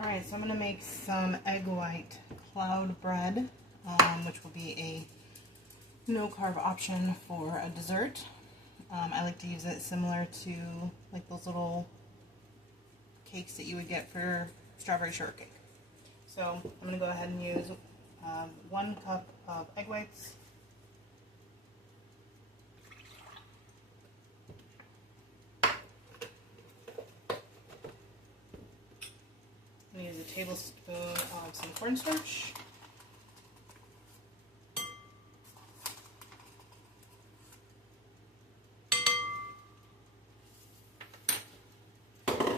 Alright, so I'm going to make some egg white cloud bread, which will be a no-carb option for a dessert. I like to use it similar to like those little cakes that you would get for strawberry shortcake. So I'm going to go ahead and use 1 cup of egg whites, I'm going to use a tablespoon of some cornstarch,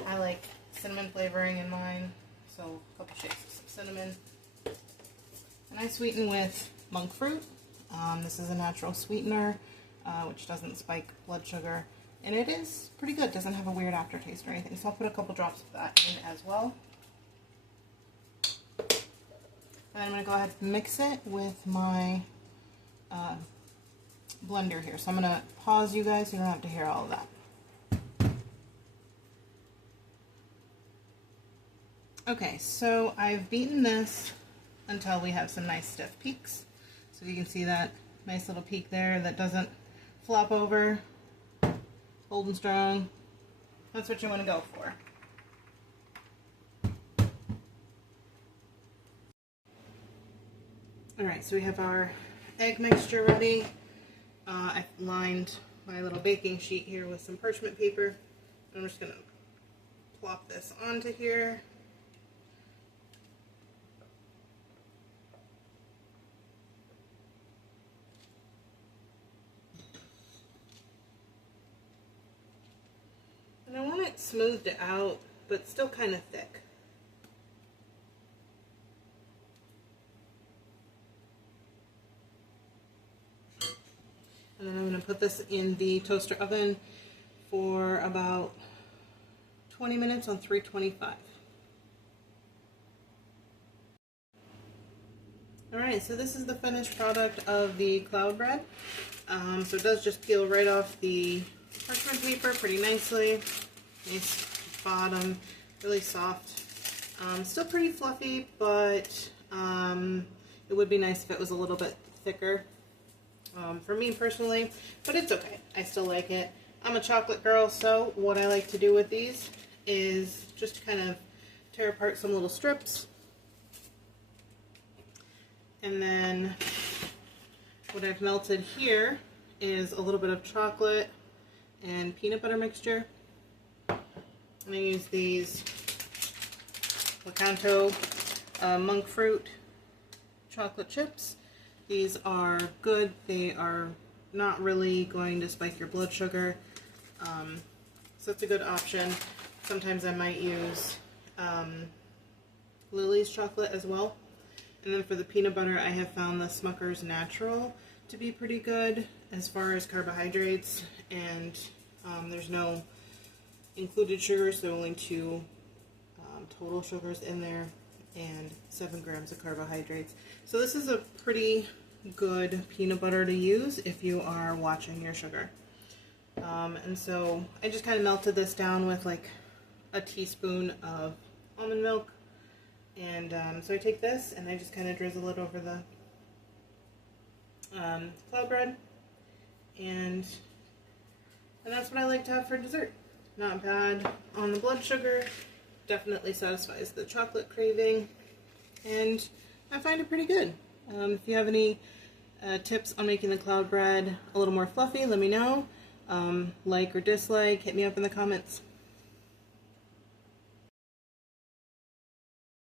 I like cinnamon flavoring in mine, so a couple shakes of some cinnamon. And I sweeten with monk fruit. This is a natural sweetener, which doesn't spike blood sugar. And it is pretty good. It doesn't have a weird aftertaste or anything. So I'll put a couple drops of that in as well. And I'm going to go ahead and mix it with my blender here. So I'm going to pause you guys so you don't have to hear all of that. Okay, so I've beaten this until we have some nice stiff peaks. So you can see that nice little peak there that doesn't flop over, holding strong. That's what you want to go for. Alright, so we have our egg mixture ready. I've lined my little baking sheet here with some parchment paper. I'm just going to plop this onto here. And I want it smoothed out, but still kind of thick. And then I'm going to put this in the toaster oven for about 20 minutes on 325. Alright, so this is the finished product of the cloud bread. So it does just peel right off the parchment paper pretty nicely. Nice bottom, really soft. Still pretty fluffy, but it would be nice if it was a little bit thicker for me personally, but it's okay. I still like it. I'm a chocolate girl, so what I like to do with these is just kind of tear apart some little strips. And then what I've melted here is a little bit of chocolate and peanut butter mixture. And I use these Lakanto monk fruit chocolate chips. These are good. They are not really going to spike your blood sugar. So it's a good option. Sometimes I might use Lily's chocolate as well. And then for the peanut butter, I have found the Smucker's Natural to be pretty good as far as carbohydrates, and there's no included sugars, so only 2 total sugars in there and 7 grams of carbohydrates. So this is a pretty good peanut butter to use if you are watching your sugar. And so I just kind of melted this down with like a teaspoon of almond milk. And so I take this and I just kind of drizzle it over the cloud bread, and that's what I like to have for dessert. Not bad on the blood sugar, definitely satisfies the chocolate craving, and I find it pretty good. If you have any tips on making the cloud bread a little more fluffy, let me know. Like or dislike, hit me up in the comments.